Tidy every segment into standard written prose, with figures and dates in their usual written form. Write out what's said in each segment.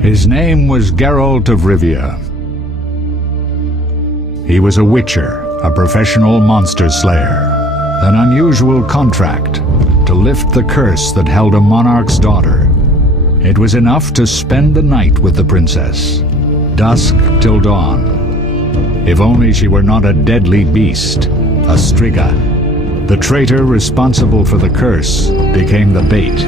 His name was Geralt of Rivia. He was a witcher, a professional monster slayer. An unusual contract to lift the curse that held a monarch's daughter. It was enough to spend the night with the princess, dusk till dawn. If only she were not a deadly beast, a striga. The traitor responsible for the curse became the bait.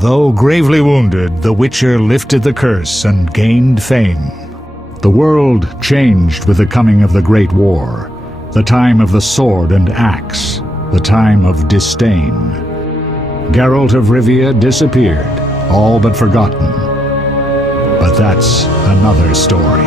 Though gravely wounded, the Witcher lifted the curse and gained fame. The world changed with the coming of the Great War, the time of the sword and axe, the time of disdain. Geralt of Rivia disappeared, all but forgotten. But that's another story.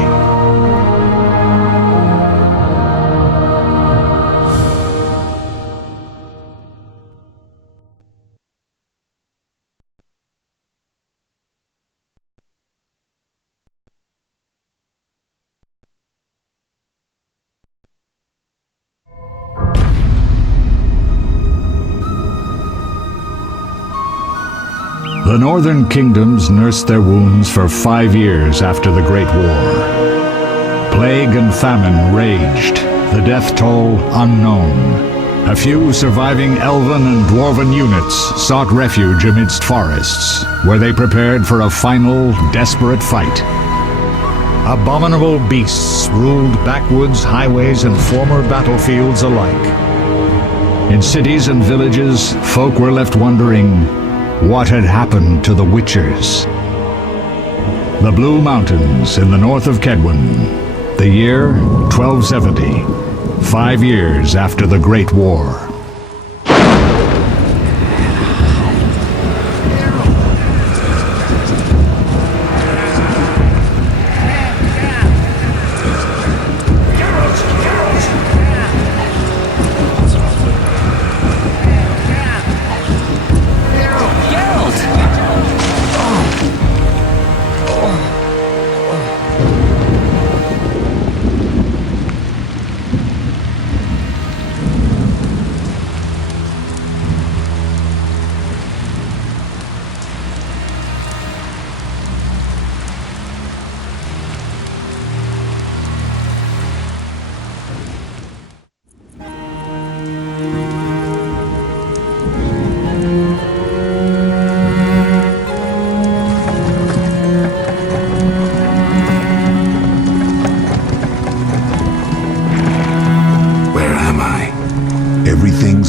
The northern kingdoms nursed their wounds for 5 years after the Great War. Plague and famine raged, the death toll unknown. A few surviving elven and dwarven units sought refuge amidst forests, where they prepared for a final, desperate fight. Abominable beasts ruled backwoods, highways, and former battlefields alike. In cities and villages, folk were left wondering, what had happened to the Witchers? The Blue Mountains in the north of Kedwen. The year 1270, 5 years after the Great War.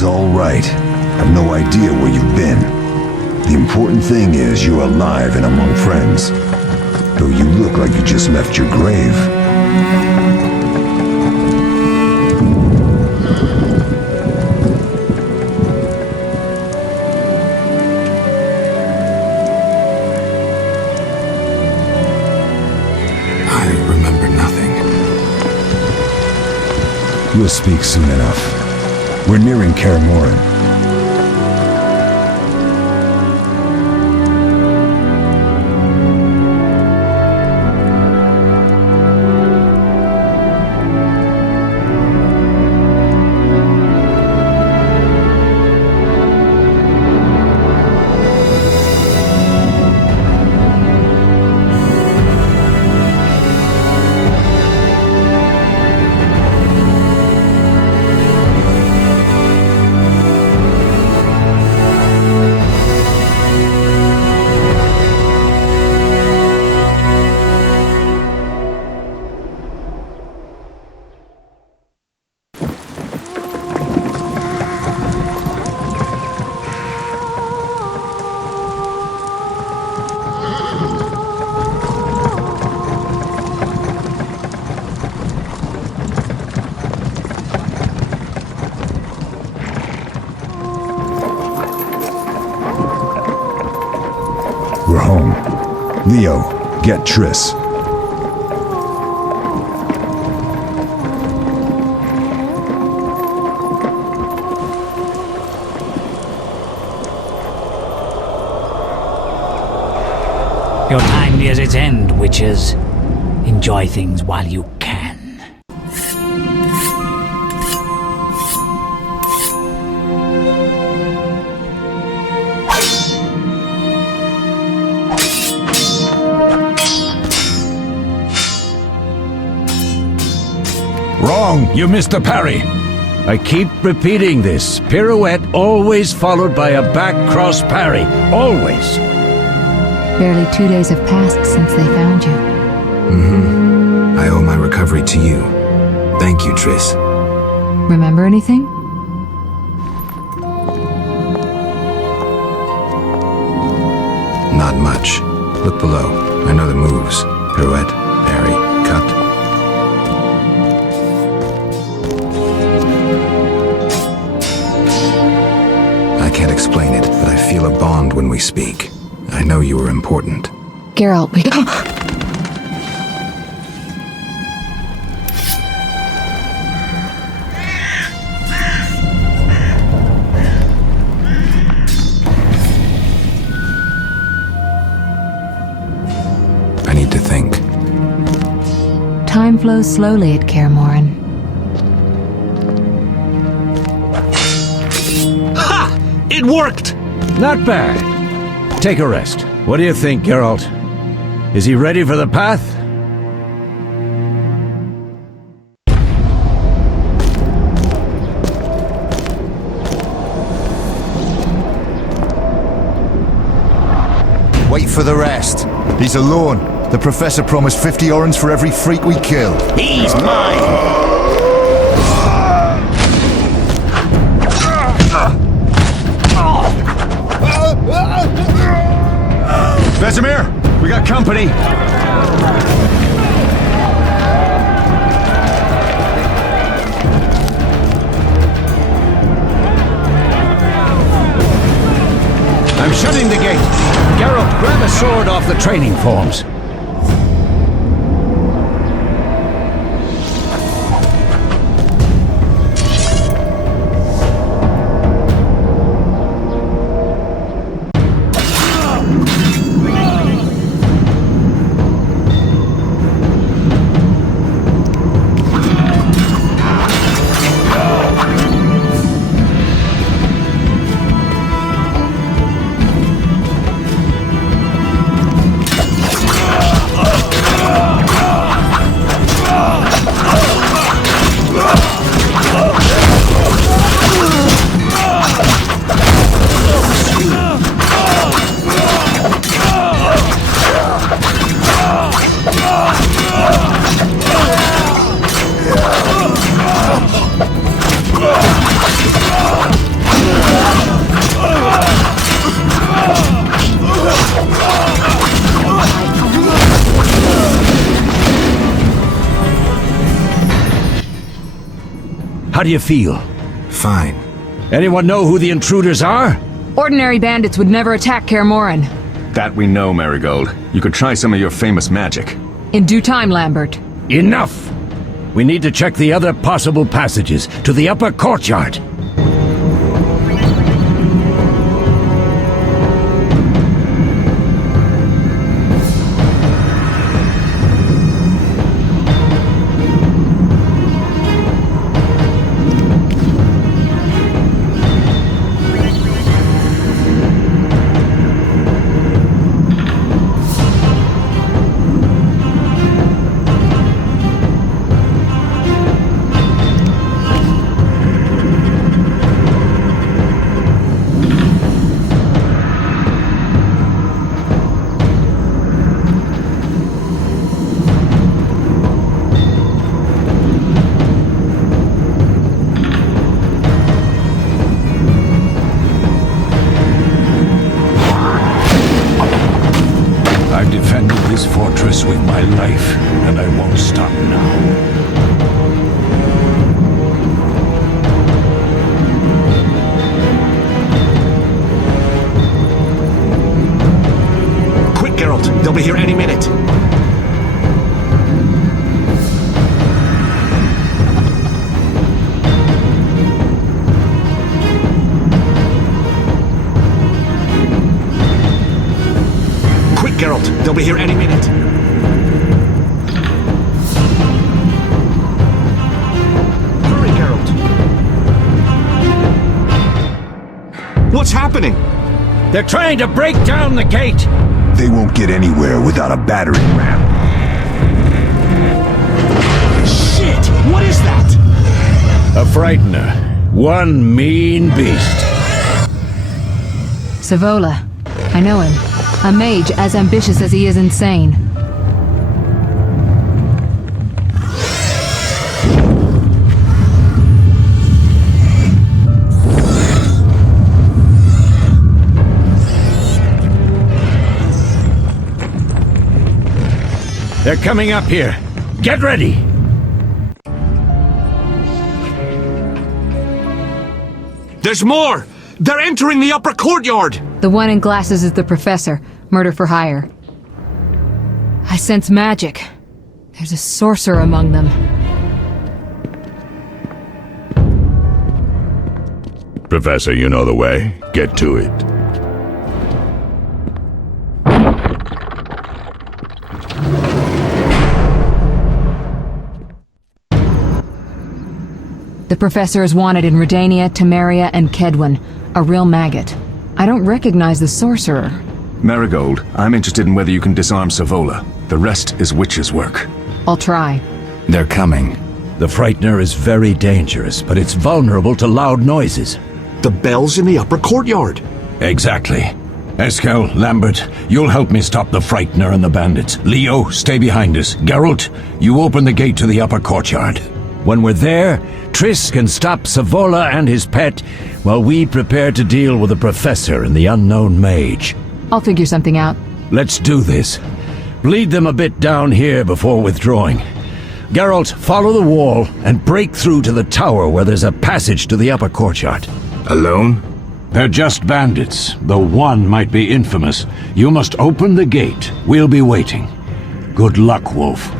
All right. I've no idea where you've been. The important thing is you're alive and among friends. Though you look like you just left your grave. I remember nothing. We'll speak soon enough. We're nearing Kaer Morhen. We're home. Leo, get Triss. Your time nears its end, witches. Enjoy things while you can. Wrong! You missed the parry! I keep repeating this. Pirouette always followed by a back cross parry. Always! Barely 2 days have passed since they found you. I owe my recovery to you. Thank you, Triss. Remember anything? Not much. Look below. I know the moves. Pirouette, parry, cut. I can't explain it, but I feel a bond when we speak. I know you are important. Geralt, we... I need to think. Time flows slowly at Kaer Morhen. It worked! Not bad. Take a rest. What do you think, Geralt? Is he ready for the path? Wait for the rest. He's alone. The Professor promised 50 orens for every freak we kill. He's mine! Vesemir, we got company. I'm shutting the gate. Geralt, grab a sword off the training forms. How do you feel? Fine. Anyone know who the intruders are? Ordinary bandits would never attack Kaer Morhen. That we know, Marigold. You could try some of your famous magic. In due time, Lambert. Enough! We need to check the other possible passages to the upper courtyard. With my life, and I won't stop now. Quick, Geralt! They'll be here any minute! Quick, Geralt! They'll be here any minute! What's happening? They're trying to break down the gate! They won't get anywhere without a battering ram. Shit! What is that? A frightener. One mean beast. Savola. I know him. A mage as ambitious as he is insane. They're coming up here. Get ready! There's more! They're entering the upper courtyard! The one in glasses is the professor. Murder for hire. I sense magic. There's a sorcerer among them. Professor, you know the way. Get to it. The professor is wanted in Redania, Temeria, and Kedwen. A real maggot. I don't recognize the sorcerer. Marigold, I'm interested in whether you can disarm Savola. The rest is witch's work. I'll try. They're coming. The Frightener is very dangerous, but it's vulnerable to loud noises. The bell's in the upper courtyard. Exactly. Eskel, Lambert, you'll help me stop the Frightener and the bandits. Leo, stay behind us. Geralt, you open the gate to the upper courtyard. When we're there, Triss can stop Savola and his pet, while we prepare to deal with the Professor and the unknown mage. I'll figure something out. Let's do this. Bleed them a bit down here before withdrawing. Geralt, follow the wall and break through to the tower where there's a passage to the upper courtyard. Alone? They're just bandits, though one might be infamous. You must open the gate. We'll be waiting. Good luck, Wolf.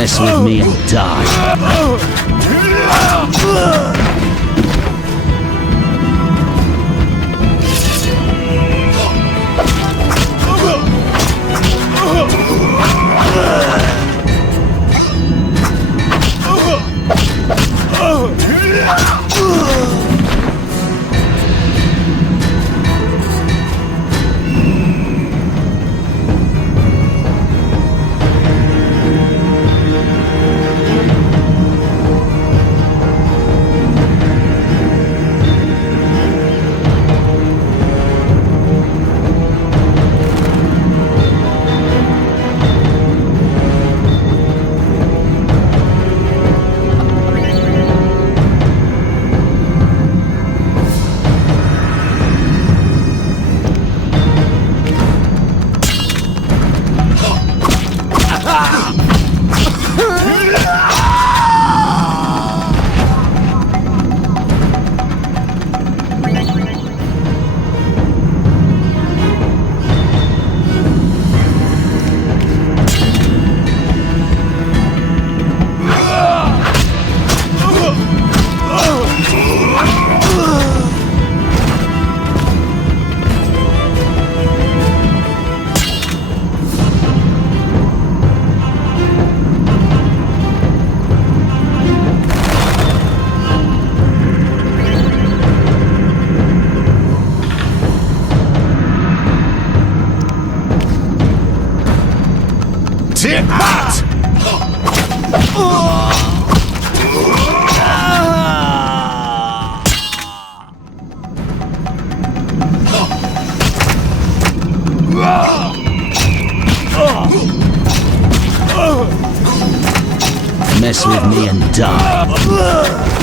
Mess with me and die. it, Bat! Mess with me and die.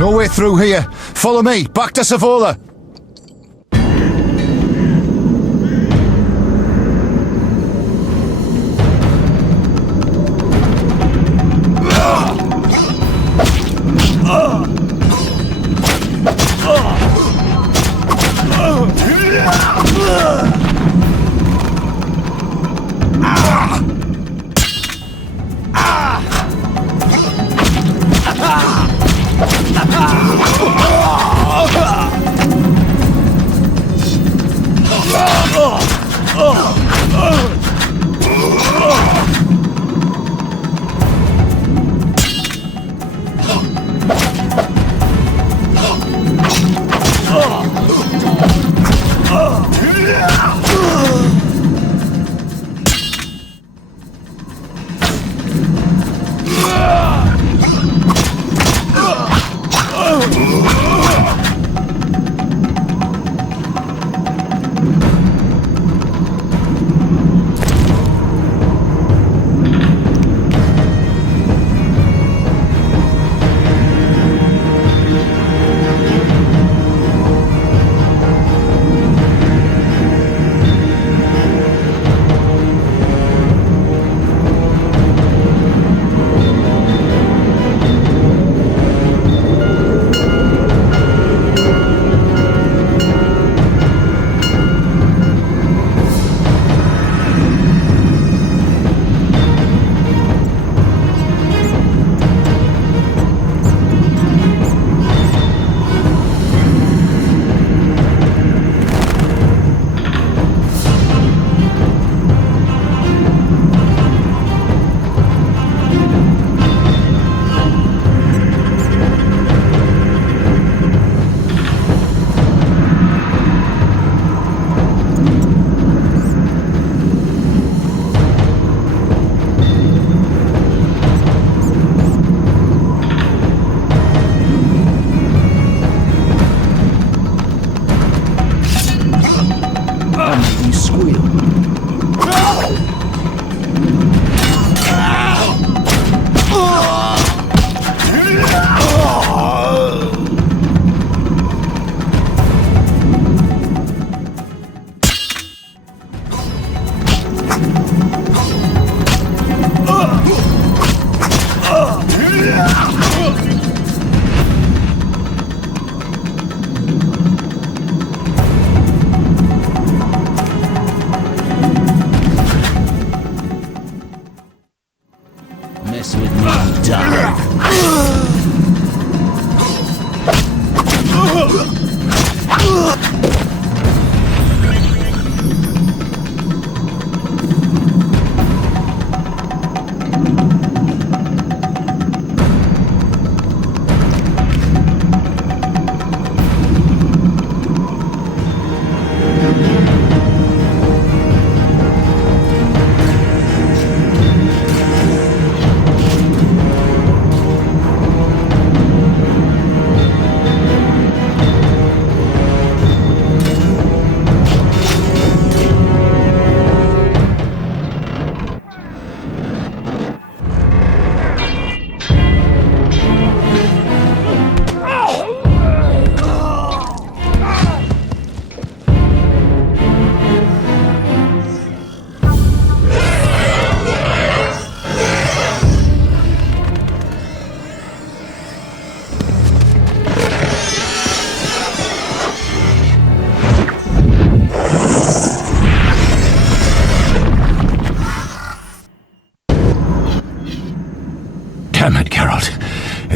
No way through here. Follow me, back to Savola.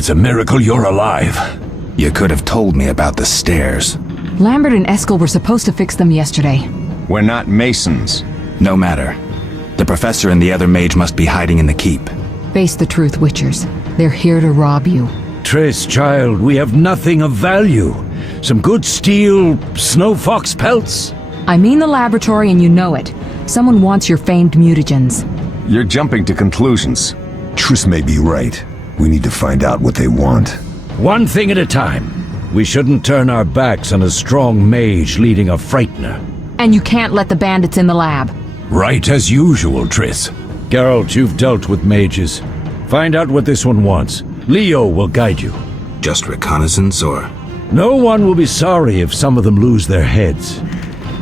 It's a miracle you're alive. You could have told me about the stairs. Lambert and Eskel were supposed to fix them yesterday. We're not masons. No matter. The professor and the other mage must be hiding in the keep. Face the truth, Witchers. They're here to rob you. Triss, child, we have nothing of value. Some good steel snow fox pelts. I mean the laboratory and you know it. Someone wants your famed mutagens. You're jumping to conclusions. Triss may be right. We need to find out what they want. One thing at a time. We shouldn't turn our backs on a strong mage leading a frightener. And you can't let the bandits in the lab. Right as usual, Triss. Geralt, you've dealt with mages. Find out what this one wants. Leo will guide you. Just reconnaissance, or...? No one will be sorry if some of them lose their heads.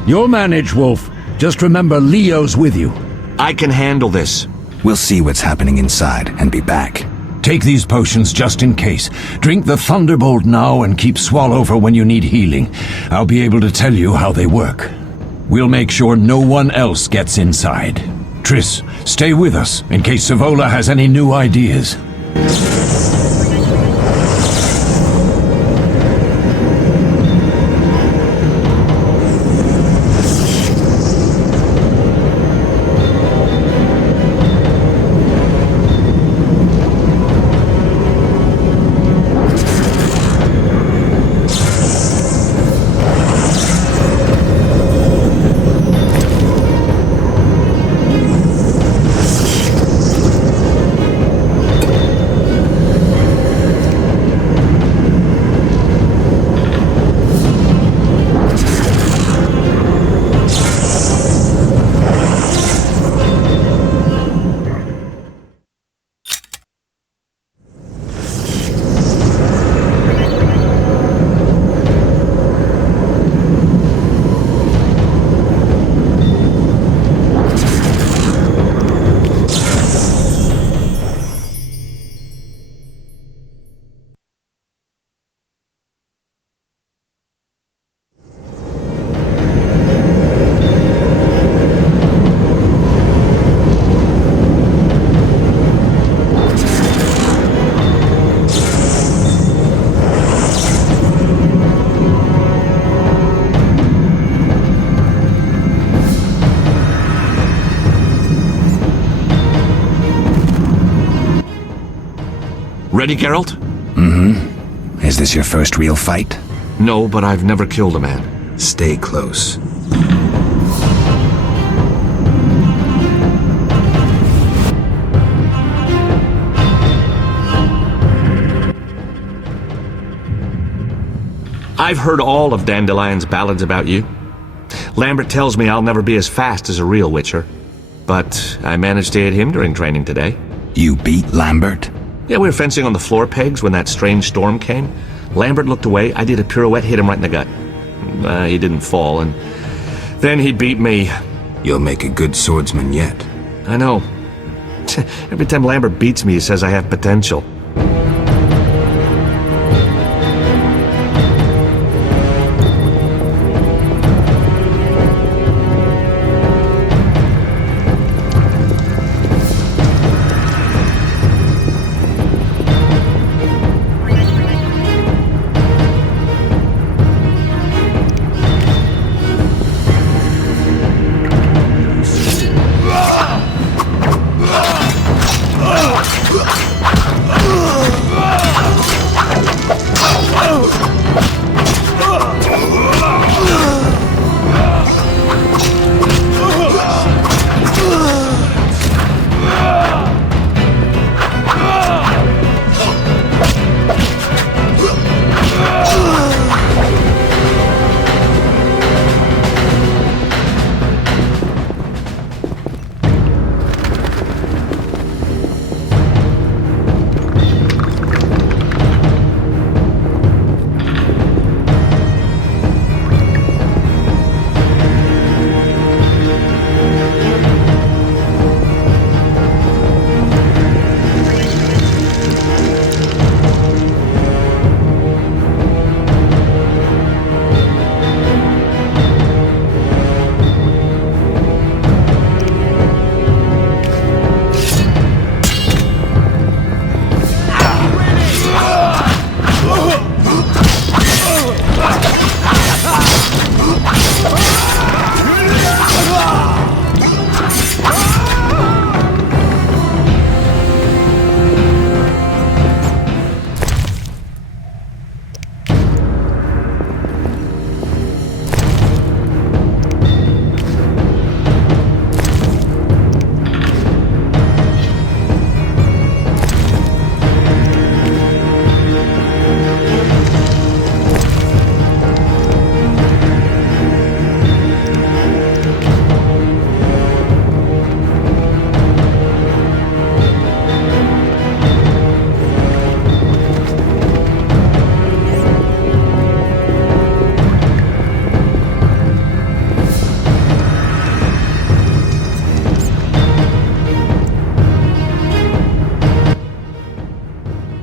You'll manage, Wolf. Just remember Leo's with you. I can handle this. We'll see what's happening inside and be back. Take these potions just in case. Drink the Thunderbolt now and keep Swallow for when you need healing. I'll be able to tell you how they work. We'll make sure no one else gets inside. Triss, stay with us in case Savola has any new ideas. Ready, Geralt? Mm-hmm. Is this your first real fight? No, but I've never killed a man. Stay close. I've heard all of Dandelion's ballads about you. Lambert tells me I'll never be as fast as a real Witcher. But I managed to hit him during training today. You beat Lambert? Yeah, we were fencing on the floor pegs when that strange storm came. Lambert looked away, I did a pirouette, hit him right in the gut. He didn't fall, and then he beat me. You'll make a good swordsman yet. I know. Every time Lambert beats me, he says I have potential.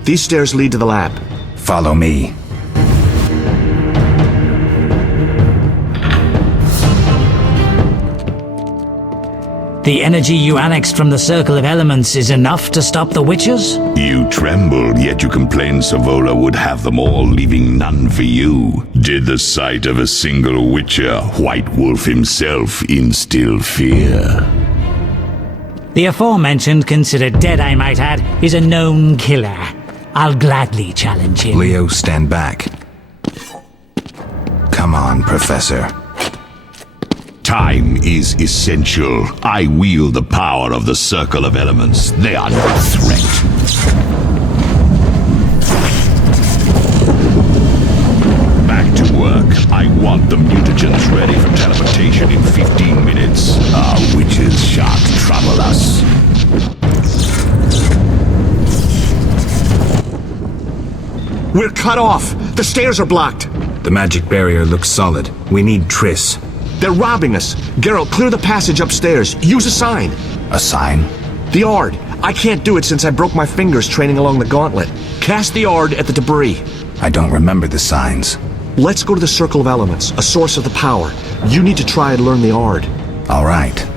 These stairs lead to the lab. Follow me. The energy you annexed from the Circle of Elements is enough to stop the Witchers? You trembled, yet you complained Savola would have them all, leaving none for you. Did the sight of a single Witcher, White Wolf himself, instill fear? The aforementioned, considered dead I might add, is a known killer. I'll gladly challenge him. Leo, stand back. Come on, Professor. Time is essential. I wield the power of the Circle of Elements. They are no threat. Back to work. I want the mutagens ready for teleportation in 15 minutes. Our witches shan't trouble us. We're cut off! The stairs are blocked! The magic barrier looks solid. We need Triss. They're robbing us! Geralt, clear the passage upstairs. Use a sign! A sign? The Ard. I can't do it since I broke my fingers training along the gauntlet. Cast the Ard at the debris. I don't remember the signs. Let's go to the Circle of Elements, a source of the power. You need to try and learn the Ard. All right.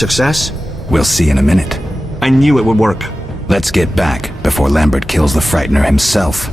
Success? We'll see in a minute. I knew it would work. Let's get back before Lambert kills the Frightener himself.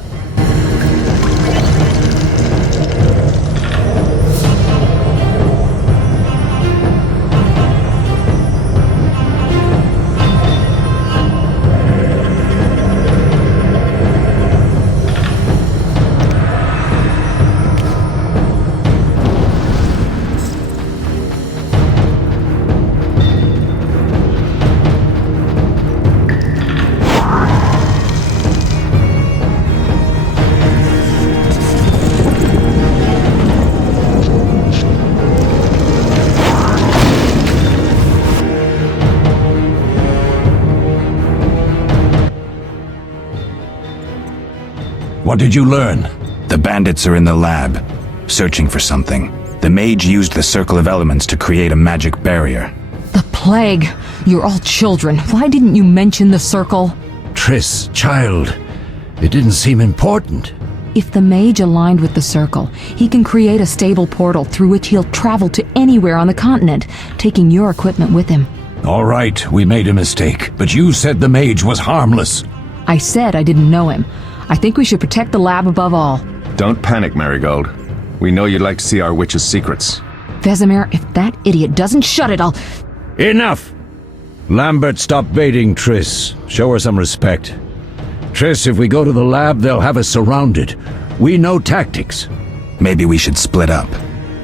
What did you learn? The bandits are in the lab, searching for something. The mage used the Circle of Elements to create a magic barrier. The plague! You're all children. Why didn't you mention the circle? Triss, child, it didn't seem important. If the mage aligned with the circle, he can create a stable portal through which he'll travel to anywhere on the continent, taking your equipment with him. All right, we made a mistake, but you said the mage was harmless. I said I didn't know him. I think we should protect the lab above all. Don't panic, Marigold. We know you'd like to see our witch's secrets. Vesemir, if that idiot doesn't shut it, I'll... Enough! Lambert, stop baiting Triss. Show her some respect. Triss, if we go to the lab, they'll have us surrounded. We know tactics. Maybe we should split up.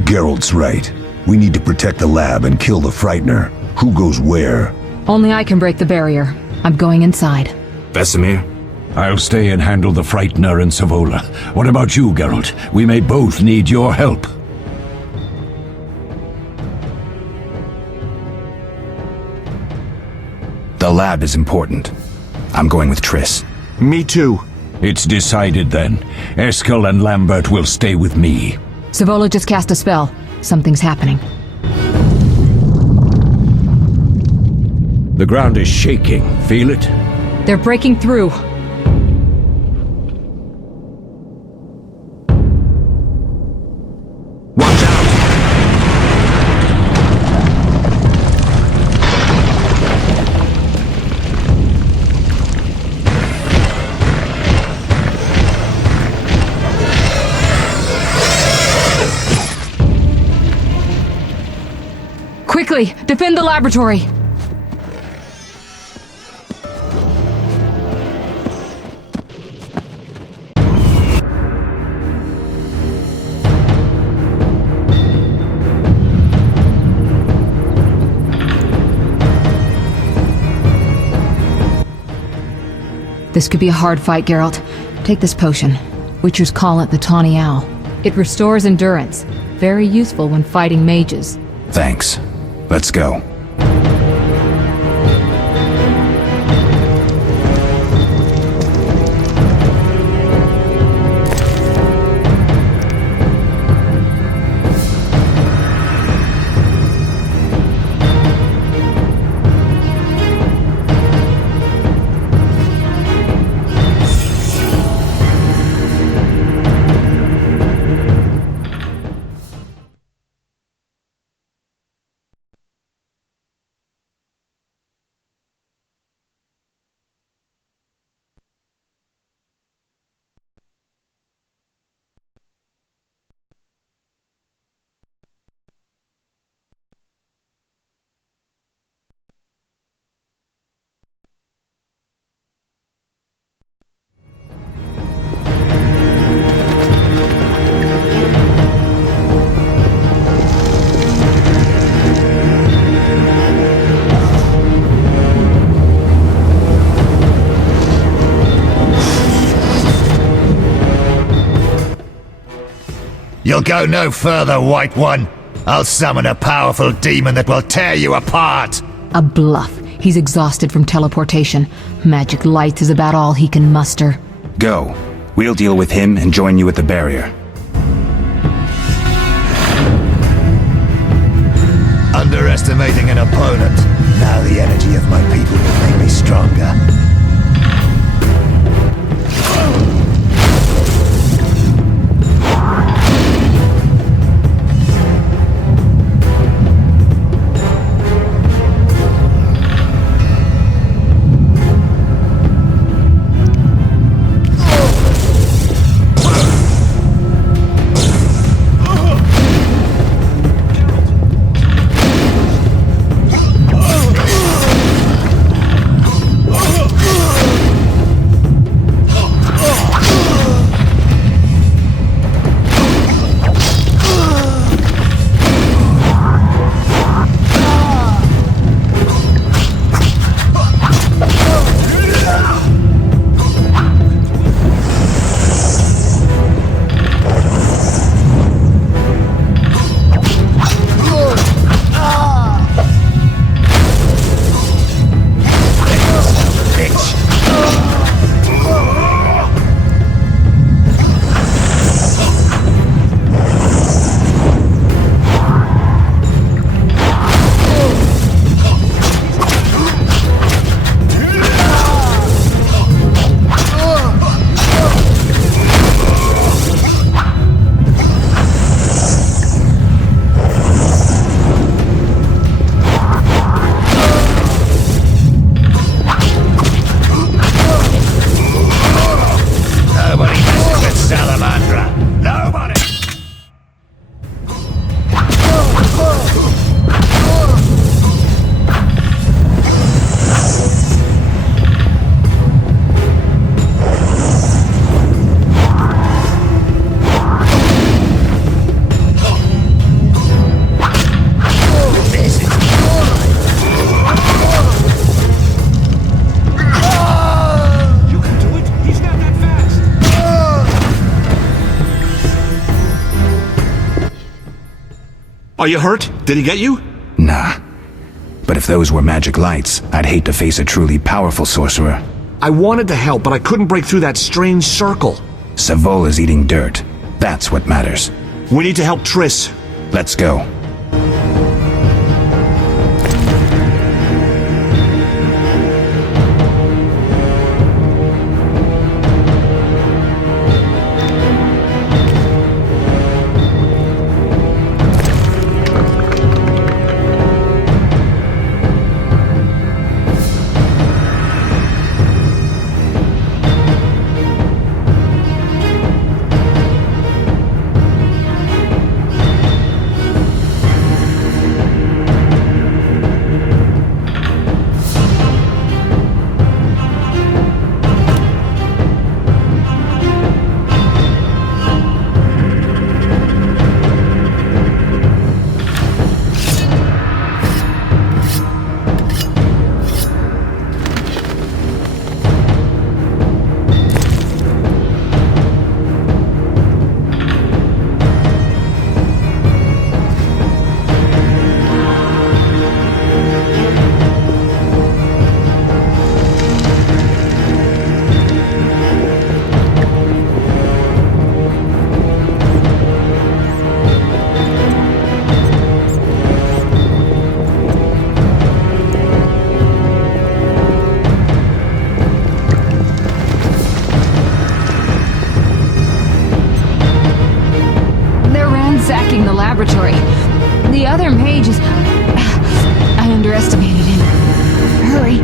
Geralt's right. We need to protect the lab and kill the Frightener. Who goes where? Only I can break the barrier. I'm going inside. Vesemir? I'll stay and handle the Frightener and Savola. What about you, Geralt? We may both need your help. The lab is important. I'm going with Triss. Me too. It's decided then. Eskel and Lambert will stay with me. Savola just cast a spell. Something's happening. The ground is shaking. Feel it? They're breaking through. Quickly, defend the laboratory! This could be a hard fight, Geralt. Take this potion. Witchers call it the Tawny Owl. It restores endurance. Very useful when fighting mages. Thanks. Let's go. You'll go no further, White One. I'll summon a powerful demon that will tear you apart. A bluff. He's exhausted from teleportation. Magic lights is about all he can muster. Go. We'll deal with him and join you at the barrier. Underestimating an opponent. Now the energy of my people will make me stronger. Are you hurt? Did he get you? Nah. But if those were magic lights, I'd hate to face a truly powerful sorcerer. I wanted to help, but I couldn't break through that strange circle. Savola's eating dirt. That's what matters. We need to help Triss. Let's go. laboratory. The other mage is... I underestimated him. Hurry.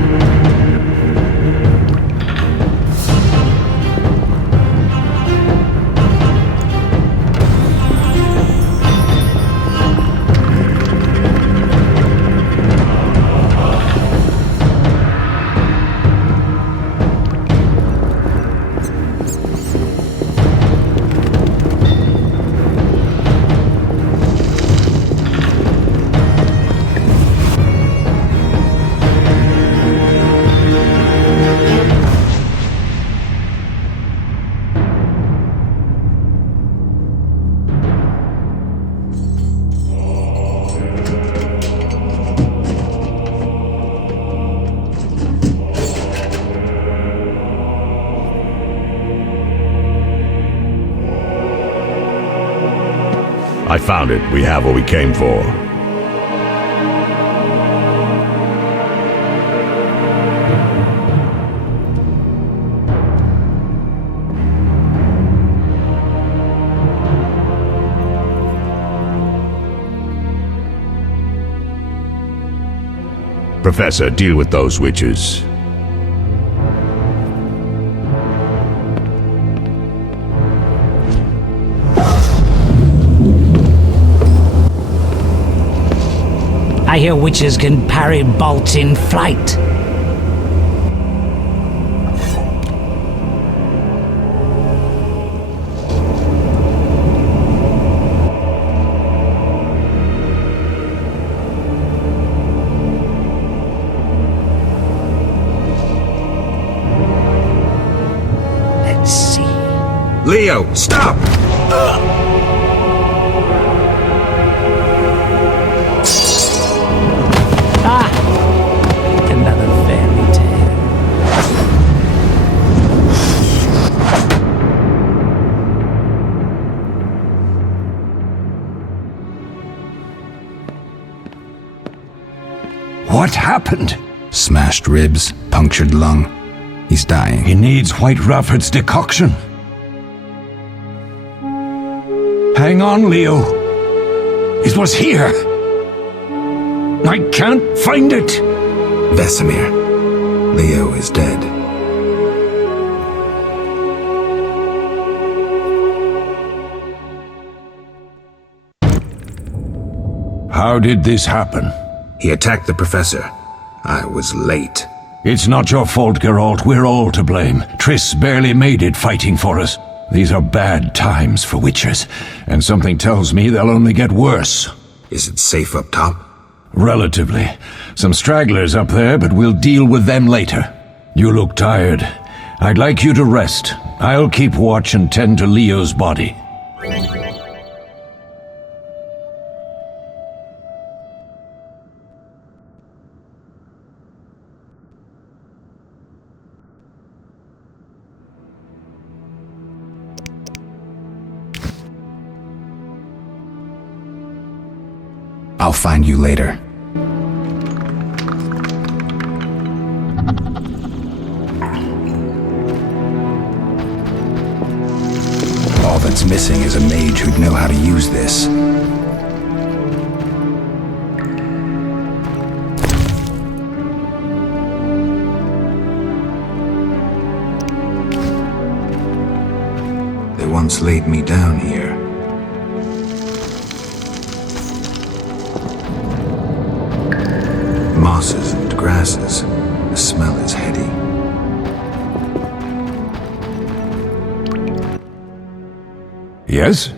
I found it. We have what we came for. Professor, deal with those witches. I hear witches can parry bolts in flight. Let's see. Leo, stop! Another fairy tale. What happened? Smashed ribs, punctured lung. He's dying. He needs White Rafford's decoction. Hang on, Leo. It was here. I can't find it. Vesemir. Leo is dead. How did this happen? He attacked the professor. I was late. It's not your fault, Geralt. We're all to blame. Triss barely made it fighting for us. These are bad times for witchers, and something tells me they'll only get worse. Is it safe up top? Relatively. Some stragglers up there, but we'll deal with them later. You look tired. I'd like you to rest. I'll keep watch and tend to Leo's body. I'll find you later. All that's missing is a mage who'd know how to use this. They once laid me down here. Mosses and grasses. The smell is heady. Yes?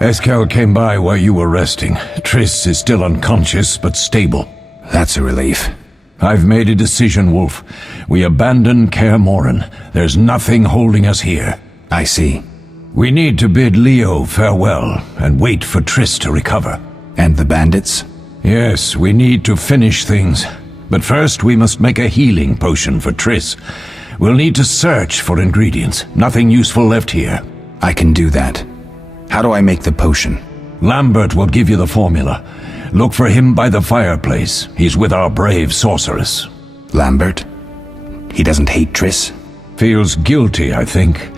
Eskel came by while you were resting. Triss is still unconscious, but stable. That's a relief. I've made a decision, Wolf. We abandon Kaer Morhen. There's nothing holding us here. I see. We need to bid Leo farewell and wait for Triss to recover. And the bandits? Yes, we need to finish things. But first we must make a healing potion for Triss. We'll need to search for ingredients. Nothing useful left here. I can do that. How do I make the potion? Lambert will give you the formula. Look for him by the fireplace. He's with our brave sorceress. Lambert? He doesn't hate Triss? Feels guilty, I think.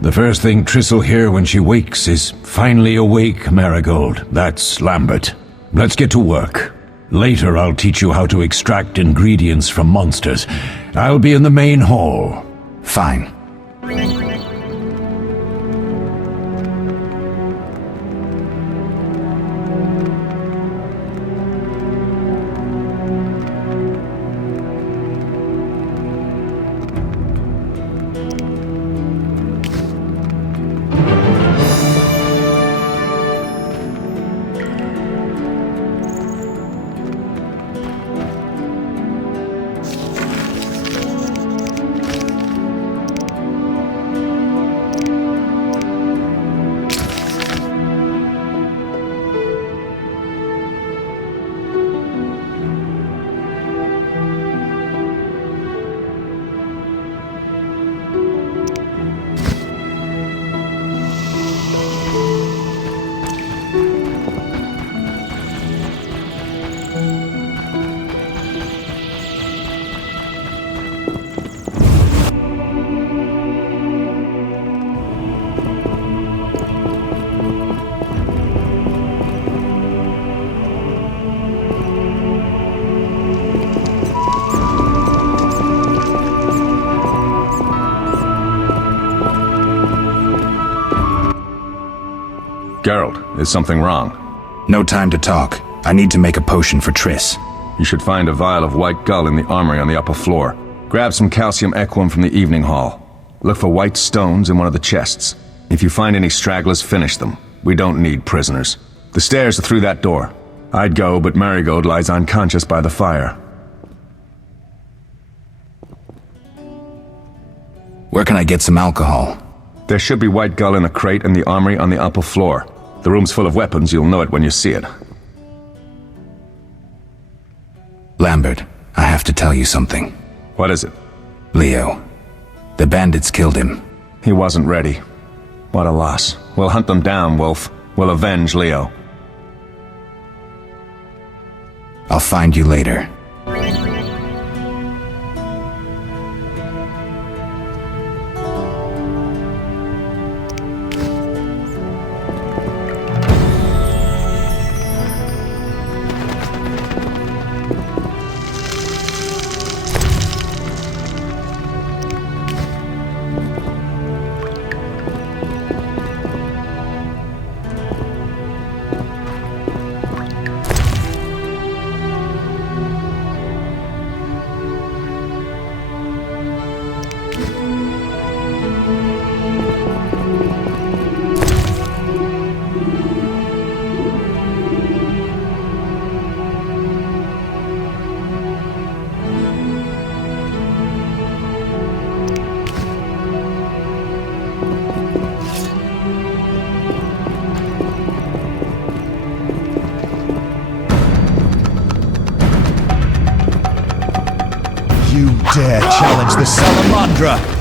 The first thing Triss will hear when she wakes is, "Finally awake, Marigold." That's Lambert. Let's get to work. Later I'll teach you how to extract ingredients from monsters. I'll be in the main hall. Fine. Geralt, is something wrong? No time to talk. I need to make a potion for Triss. You should find a vial of white gull in the armory on the upper floor. Grab some calcium equum from the evening hall. Look for white stones in one of the chests. If you find any stragglers, finish them. We don't need prisoners. The stairs are through that door. I'd go, but Marigold lies unconscious by the fire. Where can I get some alcohol? There should be white gull in a crate in the armory on the upper floor. The room's full of weapons, you'll know it when you see it. Lambert, I have to tell you something. What is it? Leo. The bandits killed him. He wasn't ready. What a loss. We'll hunt them down, Wolf. We'll avenge Leo. I'll find you later. You dare challenge the Salamandra!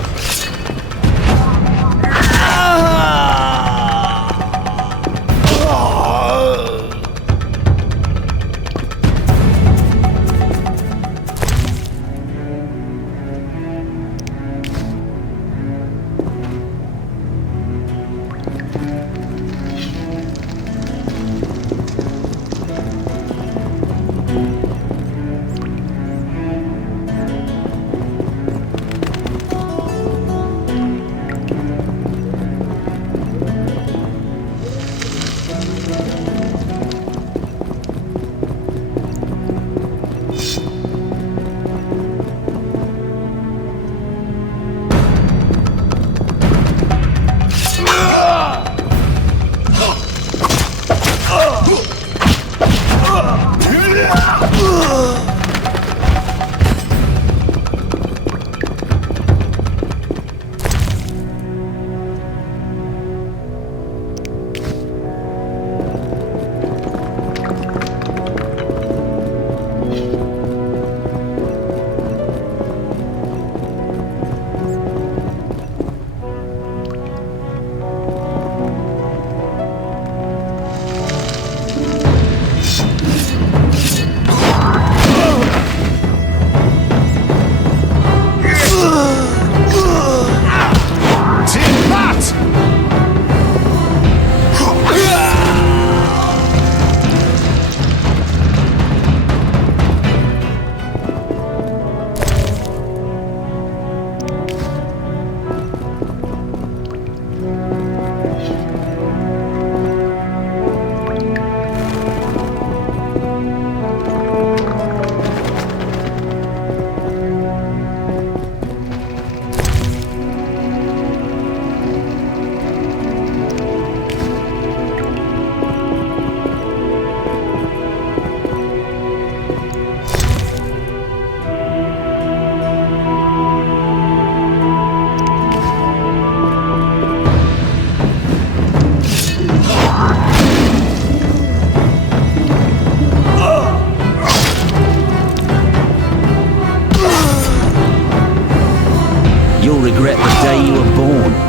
You'll regret the day you were born.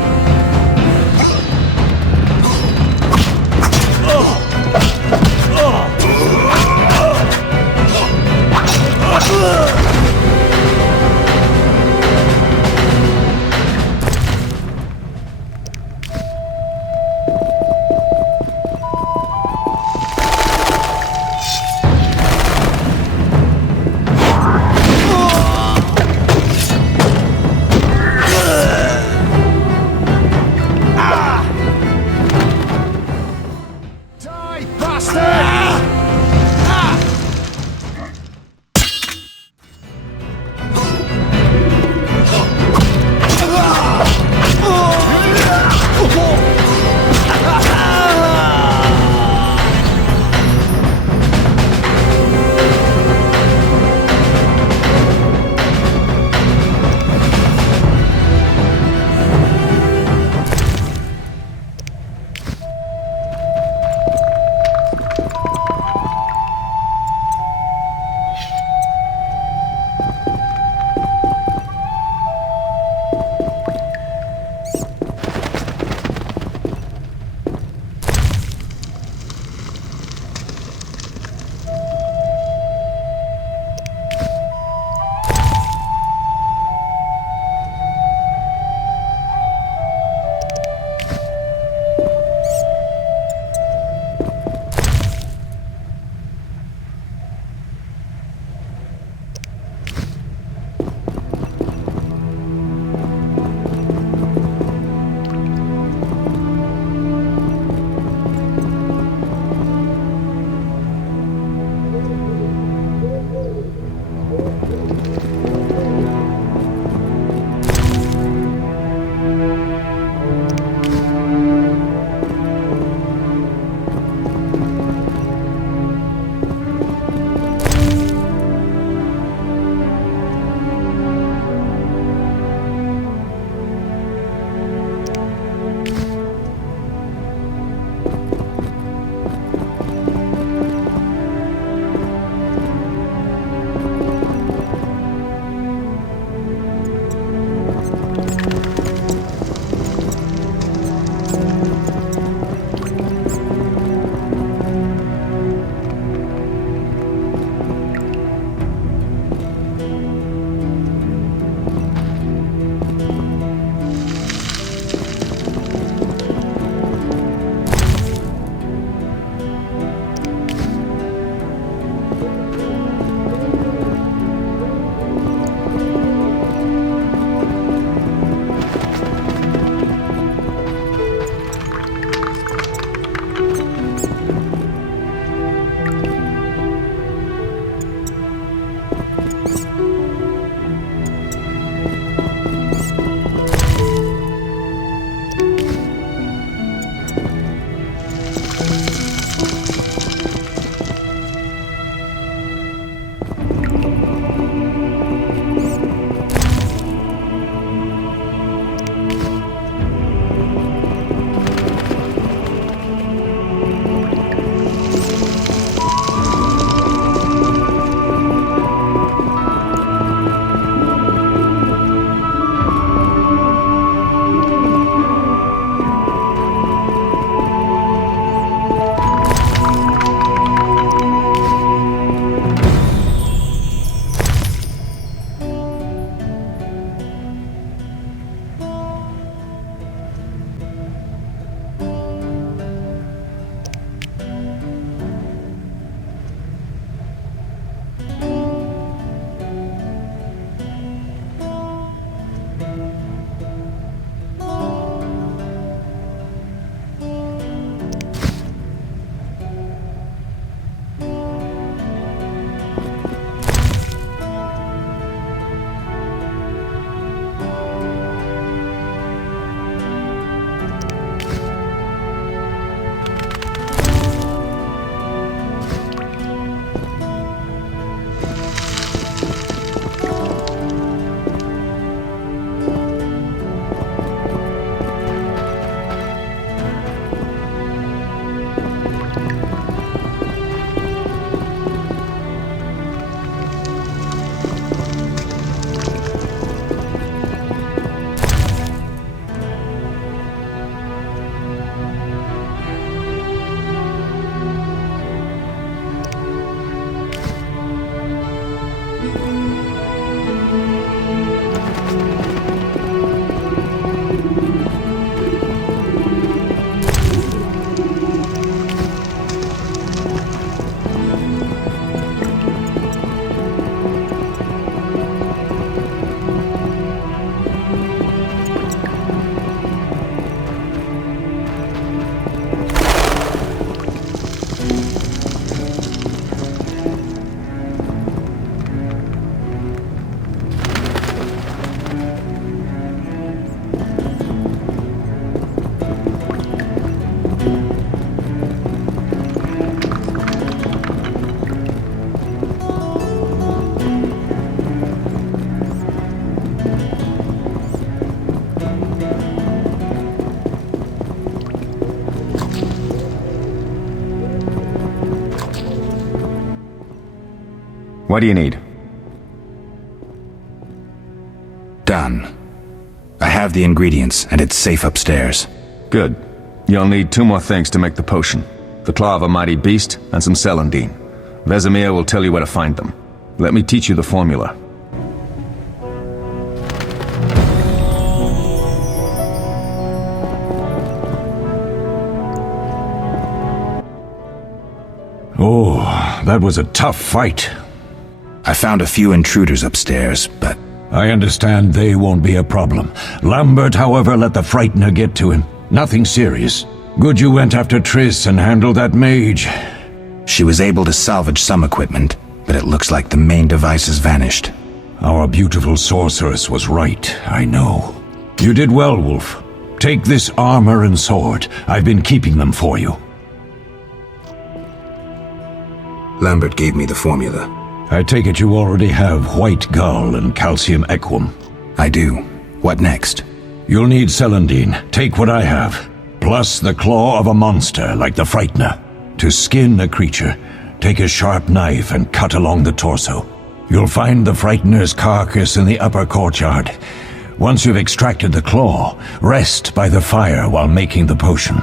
What do you need? Done. I have the ingredients, and it's safe upstairs. Good. You'll need 2 more things to make the potion. The claw of a mighty beast, and some celandine. Vesemir will tell you where to find them. Let me teach you the formula. Oh, that was a tough fight. I found a few intruders upstairs, but... I understand they won't be a problem. Lambert, however, let the Frightener get to him. Nothing serious. Good you went after Triss and handled that mage. She was able to salvage some equipment, but it looks like the main device has vanished. Our beautiful sorceress was right, I know. You did well, Wolf. Take this armor and sword. I've been keeping them for you. Lambert gave me the formula. I take it you already have white gull and calcium equum. I do. What next? You'll need celandine. Take what I have. Plus the claw of a monster like the Frightener. To skin a creature, take a sharp knife and cut along the torso. You'll find the Frightener's carcass in the upper courtyard. Once you've extracted the claw, rest by the fire while making the potion.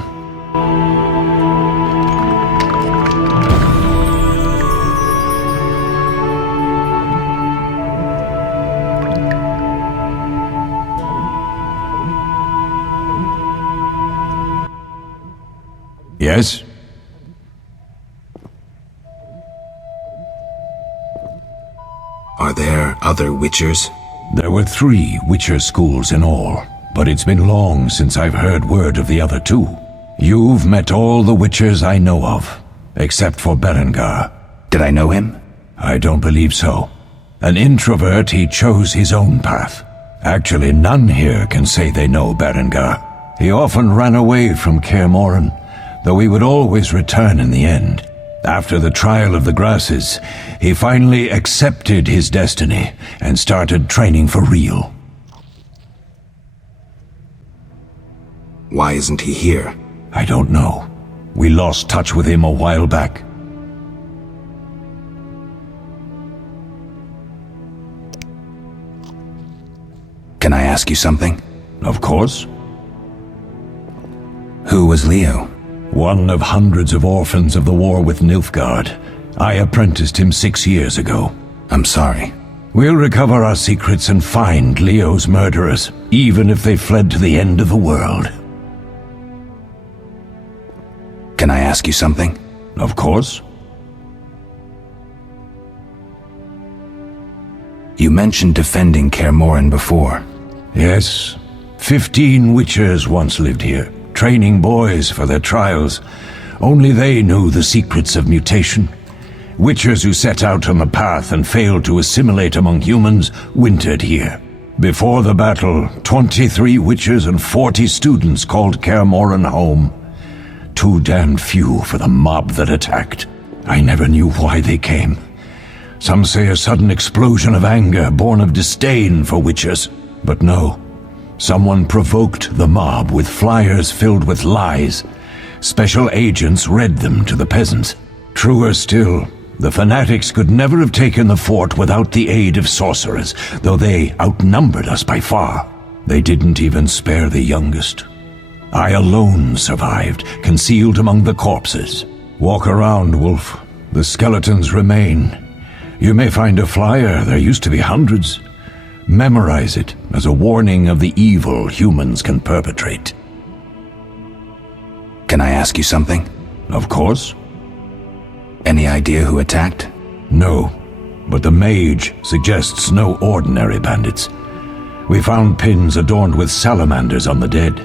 Yes? Are there other Witchers? There were 3 Witcher schools in all, but it's been long since I've heard word of the other 2. You've met all the Witchers I know of, except for Berengar. Did I know him? I don't believe so. An introvert, he chose his own path. Actually, none here can say they know Berengar. He often ran away from Kaer Morhen, though he would always return in the end. After the trial of the grasses, he finally accepted his destiny and started training for real. Why isn't he here? I don't know. We lost touch with him a while back. Can I ask you something? Of course. Who was Leo? One of hundreds of orphans of the war with Nilfgaard. I apprenticed him 6 years ago. I'm sorry. We'll recover our secrets and find Leo's murderers, even if they fled to the end of the world. Can I ask you something? Of course. You mentioned defending Kaer Morhen before. Yes. 15 Witchers once lived here, training boys for their trials. Only they knew the secrets of mutation. Witchers who set out on the path and failed to assimilate among humans wintered here. Before the battle, 23 Witchers and 40 students called Kaer Morhen home. Too damned few for the mob that attacked. I never knew why they came. Some say a sudden explosion of anger born of disdain for Witchers. But no. Someone provoked the mob with flyers filled with lies. Special agents read them to the peasants. Truer still, the fanatics could never have taken the fort without the aid of sorcerers, though they outnumbered us by far. They didn't even spare the youngest. I alone survived, concealed among the corpses. Walk around, Wolf. The skeletons remain. You may find a flyer, there used to be hundreds. Memorize it as a warning of the evil humans can perpetrate. Can I ask you something? Of course. Any idea who attacked? No, but the mage suggests no ordinary bandits. We found pins adorned with salamanders on the dead.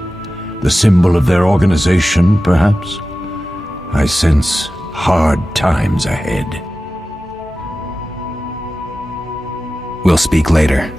The symbol of their organization, perhaps? I sense hard times ahead. We'll speak later.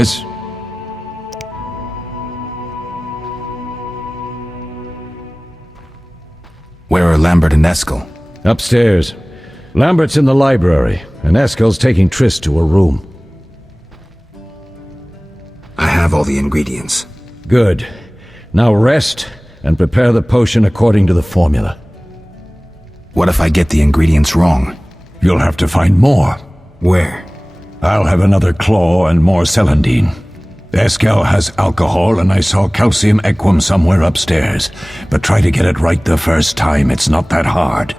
Yes? Where are Lambert and Eskel? Upstairs. Lambert's in the library, and Eskel's taking Triss to her room. I have all the ingredients. Good. Now rest, and prepare the potion according to the formula. What if I get the ingredients wrong? You'll have to find more. Where? I'll have another claw and more celandine. Eskel has alcohol, and I saw calcium equum somewhere upstairs. But try to get it right the first time. It's not that hard.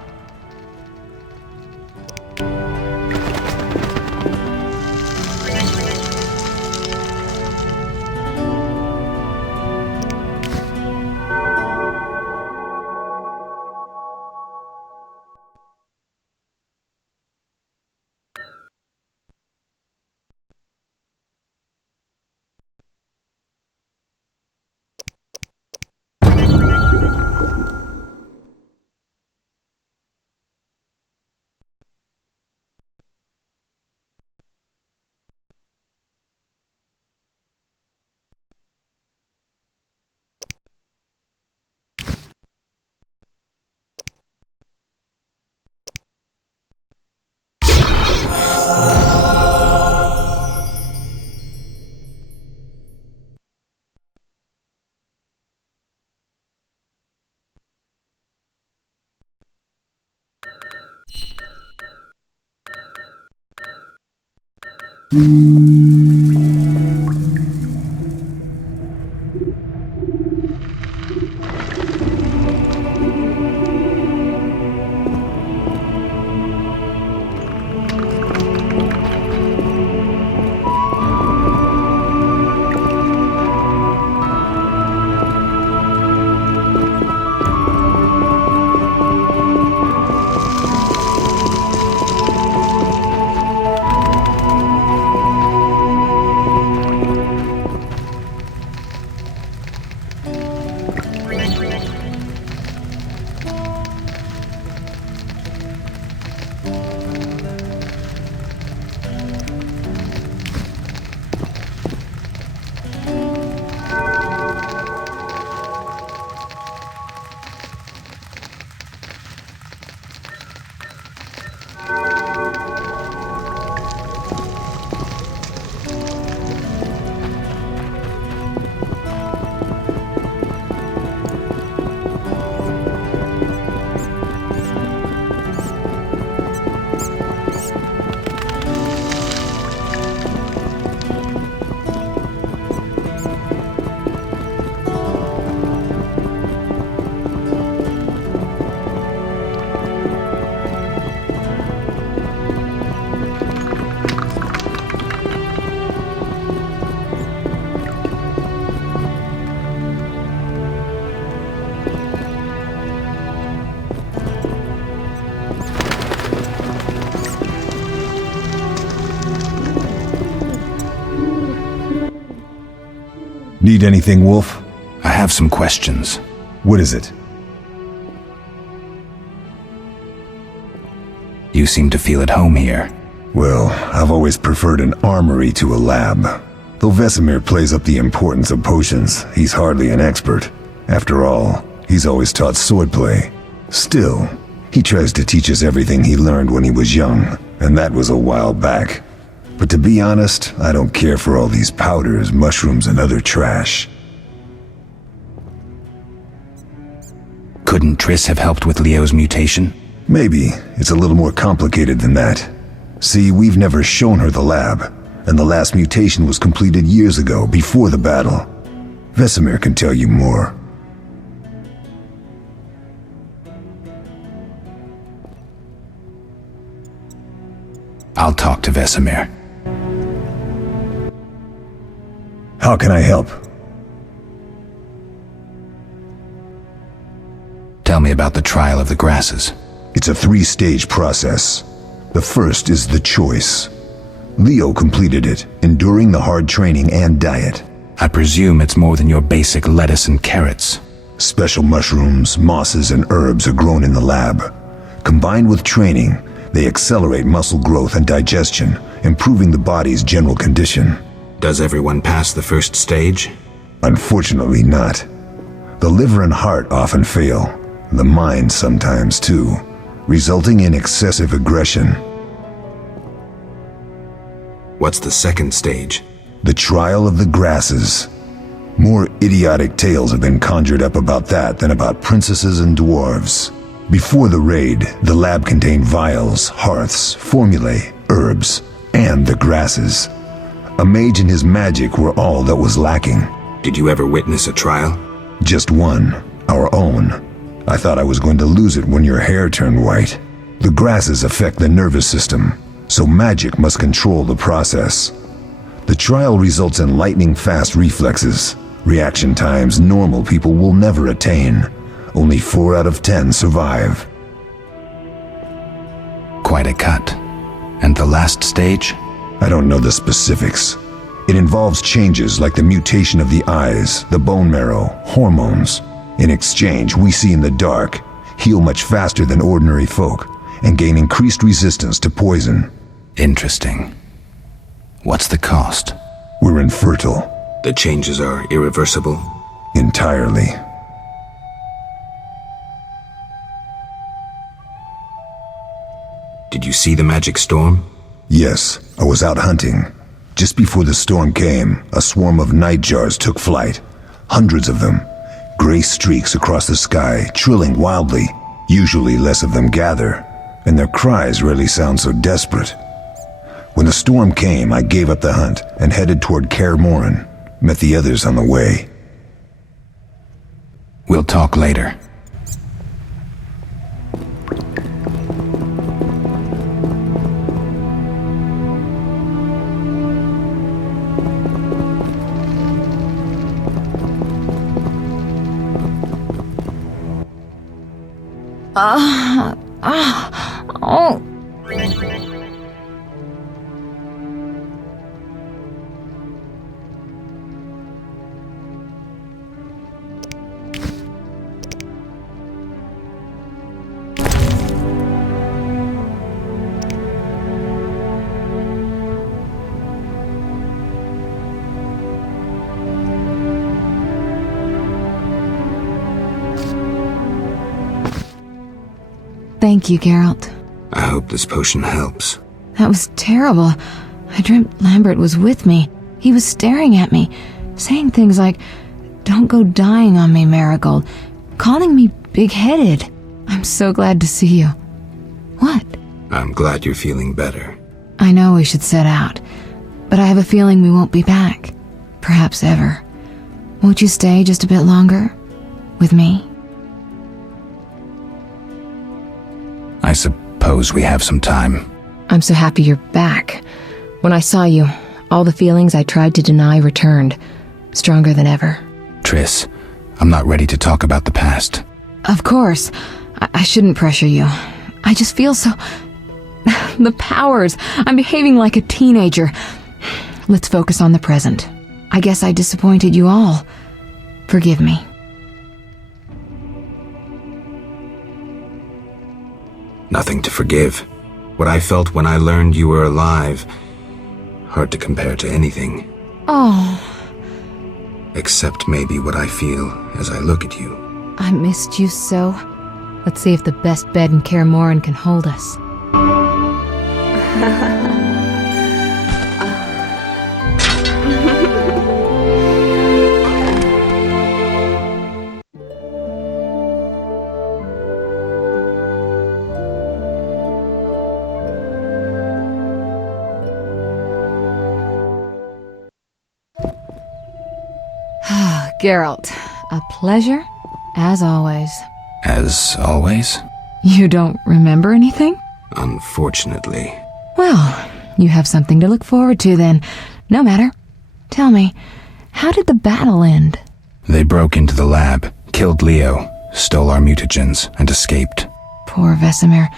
Need anything, Wolf? I have some questions. What is it? You seem to feel at home here. Well, I've always preferred an armory to a lab. Though Vesemir plays up the importance of potions, he's hardly an expert. After all, he's always taught swordplay. Still, he tries to teach us everything he learned when he was young, and that was a while back. But to be honest, I don't care for all these powders, mushrooms, and other trash. Couldn't Triss have helped with Leo's mutation? Maybe. It's a little more complicated than that. See, we've never shown her the lab, and the last mutation was completed years ago, before the battle. Vesemir can tell you more. I'll talk to Vesemir. How can I help? Tell me about the trial of the grasses. It's a 3-stage process. The first is the choice. Leo completed it, enduring the hard training and diet. I presume it's more than your basic lettuce and carrots. Special mushrooms, mosses, and herbs are grown in the lab. Combined with training, they accelerate muscle growth and digestion, improving the body's general condition. Does everyone pass the first stage? Unfortunately not. The liver and heart often fail, the mind sometimes too, resulting in excessive aggression. What's the second stage? The trial of the grasses. More idiotic tales have been conjured up about that than about princesses and dwarves. Before the raid, the lab contained vials, hearths, formulae, herbs, and the grasses. A mage and his magic were all that was lacking. Did you ever witness a trial? Just one, our own. I thought I was going to lose it when your hair turned white. The grasses affect the nervous system, so magic must control the process. The trial results in lightning-fast reflexes, reaction times normal people will never attain. Only 4 out of 10 survive. Quite a cut. And the last stage? I don't know the specifics. It involves changes like the mutation of the eyes, the bone marrow, hormones. In exchange, we see in the dark, heal much faster than ordinary folk, and gain increased resistance to poison. Interesting. What's the cost? We're infertile. The changes are irreversible? Entirely. Did you see the magic storm? Yes, I was out hunting. Just before the storm came, a swarm of nightjars took flight. Hundreds of them. Gray streaks across the sky, trilling wildly. Usually less of them gather, and their cries rarely sound so desperate. When the storm came, I gave up the hunt and headed toward Kaer Morhen. Met the others on the way. We'll talk later. Oh. Thank you, Geralt. I hope this potion helps. That was terrible. I dreamt Lambert was with me. He was staring at me, saying things like, "Don't go dying on me, Marigold," calling me big-headed. I'm so glad to see you. What? I'm glad you're feeling better. I know we should set out, but I have a feeling we won't be back. Perhaps ever. Won't you stay just a bit longer? With me? I suppose we have some time. I'm so happy you're back. When I saw you, all the feelings I tried to deny returned, stronger than ever. Triss, I'm not ready to talk about the past. Of course. I shouldn't pressure you. I just feel so... The powers. I'm behaving like a teenager. Let's focus on the present. I guess I disappointed you all. Forgive me. Nothing to forgive. What I felt when I learned you were alive. Hard to compare to anything. Oh. Except maybe what I feel as I look at you. I missed you so. Let's see if the best bed in Kaer Morhen can hold us. Geralt, a pleasure, as always. As always? You don't remember anything? Unfortunately. Well, you have something to look forward to then. No matter. Tell me, how did the battle end? They broke into the lab, killed Leo, stole our mutagens, and escaped. Poor Vesemir.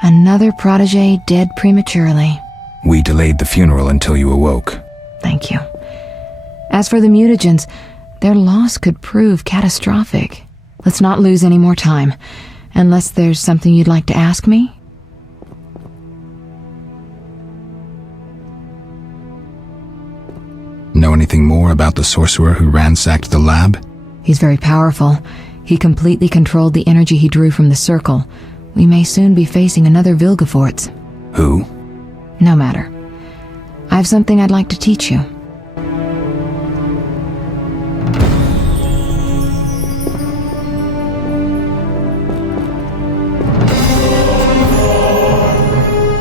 Another protege dead prematurely. We delayed the funeral until you awoke. Thank you. As for the mutagens, their loss could prove catastrophic. Let's not lose any more time. Unless there's something you'd like to ask me? anything more about the sorcerer who ransacked the lab? He's very powerful. He completely controlled the energy he drew from the circle. We may soon be facing another Vilgefortz. Who? No matter. I have something I'd like to teach you.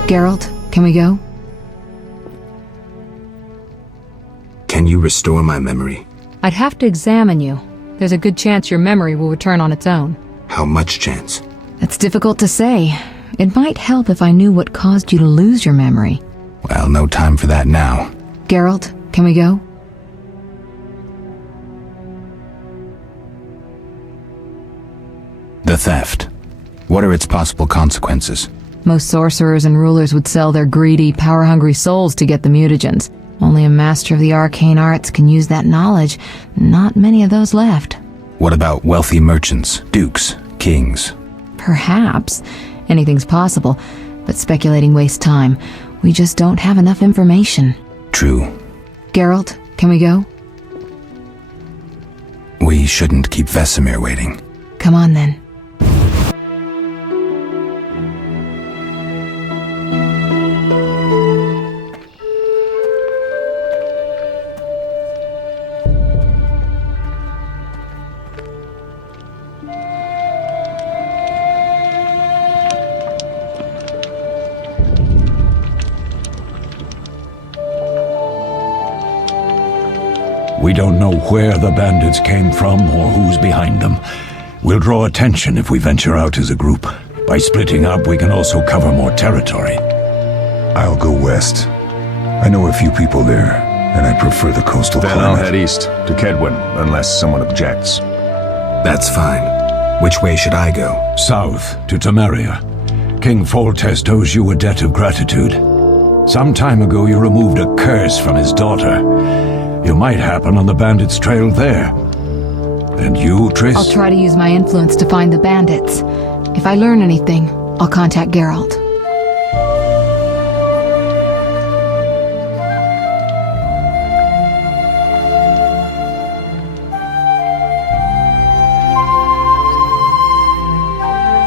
Geralt, can we go? Can you restore my memory? I'd have to examine you. There's a good chance your memory will return on its own. How much chance? That's difficult to say. It might help if I knew what caused you to lose your memory. Well, no time for that now. Geralt, can we go? The theft. What are its possible consequences? Most sorcerers and rulers would sell their greedy, power-hungry souls to get the mutagens. Only a master of the arcane arts can use that knowledge. Not many of those left. What about wealthy merchants, dukes, kings? Perhaps. Anything's possible, but speculating wastes time. We just don't have enough information. True. Geralt, can we go? We shouldn't keep Vesemir waiting. Come on then. We don't know where the bandits came from or who's behind them. We'll draw attention if we venture out as a group. By splitting up, we can also cover more territory. I'll go west. I know a few people there, and I prefer the coastal Then climate. I'll head east, to Kedwin, unless someone objects. That's fine. Which way should I go? South, to Temeria. King Foltest owes you a debt of gratitude. Some time ago you removed a curse from his daughter. You might happen on the bandits' trail there. And you, Triss? I'll try to use my influence to find the bandits. If I learn anything, I'll contact Geralt.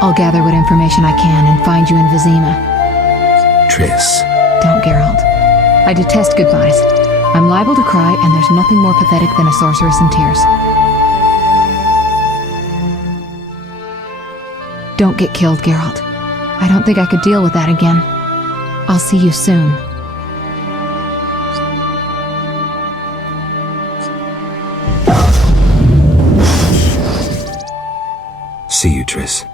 I'll gather what information I can and find you in Vizima. Triss. Don't, Geralt. I detest goodbyes. I'm liable to cry, and there's nothing more pathetic than a sorceress in tears. Don't get killed, Geralt. I don't think I could deal with that again. I'll see you soon. See you, Triss.